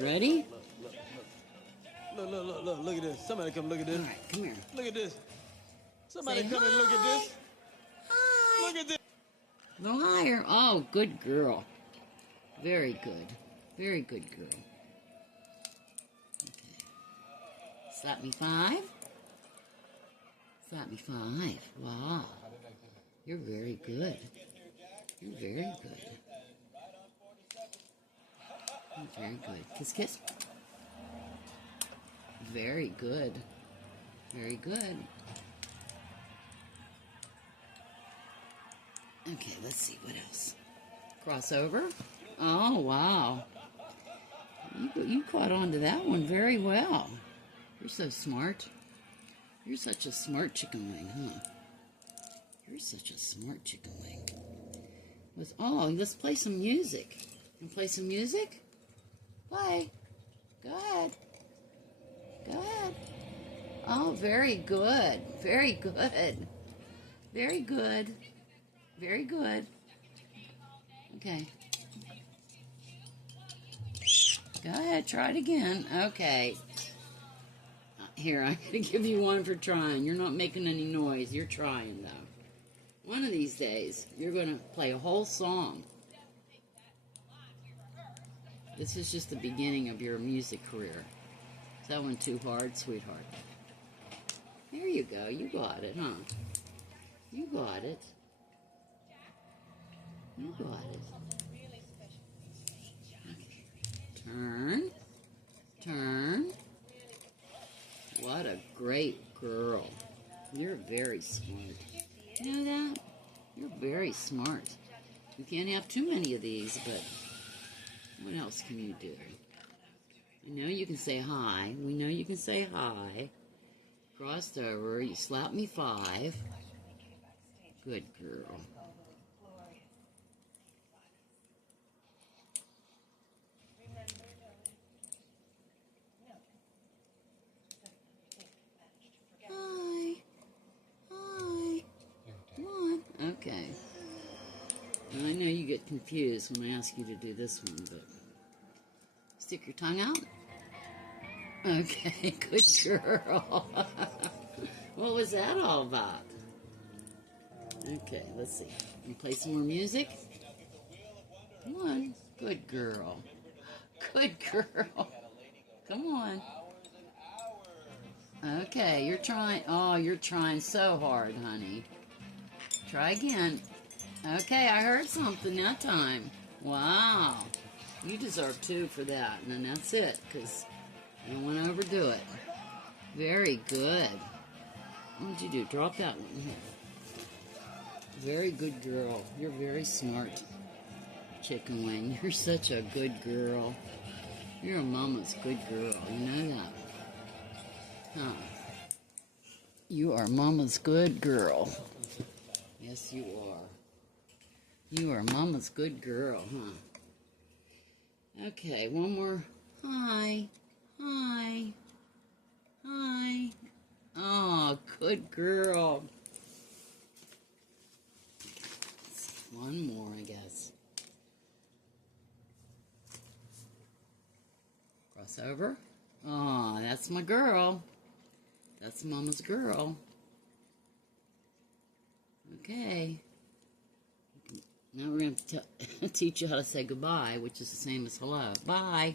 Ready? Look at this. Somebody come look at this. All right, come here. Look at this. Somebody Say come and look at hi. this. Hi. Look at this. A little higher. Oh, good girl. Very good. Very good girl. Okay. Slap me 5. Slap me 5. Wow. You're very good. You're very good. You're very good. Kiss, kiss. Very good. Very good. Okay, let's see what else. Crossover. Oh, wow. You caught on to that one very well. You're so smart. You're such a smart chicken wing, huh? You're such a smart chicken wing. Let's play some music. You play some music? Play. Go ahead. Go ahead. Oh, very good. Very good. Very good. Very good. Okay. Go ahead, try it again. Okay. Here, I'm going to give you one for trying. You're not making any noise. You're trying, though. One of these days, you're going to play a whole song. This is just the beginning of your music career. Is that one too hard, sweetheart? There you go. You got it, huh? You got it. You got it. Okay. Turn. Turn. What a great girl. You're very smart. You know that? You're very smart. You can't have too many of these, but what else can you do? I know you can say hi. We know you can say hi. Crossed over. You slapped me 5. Good girl. Hi. Hi. Come on. Okay. Now, I know you get confused when I ask you to do this one, but stick your tongue out. Okay, good girl. What was that all about? Okay, let's see. You play some more music? Come on. Good girl. Good girl. Come on. Okay, you're trying. Oh, you're trying so hard, honey. Try again. Okay, I heard something that time. Wow. You deserve 2 for that, and then that's it, because you don't want to overdo it. Very good. What did you do? Drop that one. Very good girl. You're very smart, chicken wing. You're such a good girl. You're a mama's good girl. You know that? Huh. You are mama's good girl. Yes, you are. You are mama's good girl, huh? Okay, one more. Hi. Hi. Hi. Oh, good girl. One more, I guess. Cross over. Oh, that's my girl. That's mama's girl. Okay. Now we're going to teach you how to say goodbye, which is the same as hello. Bye.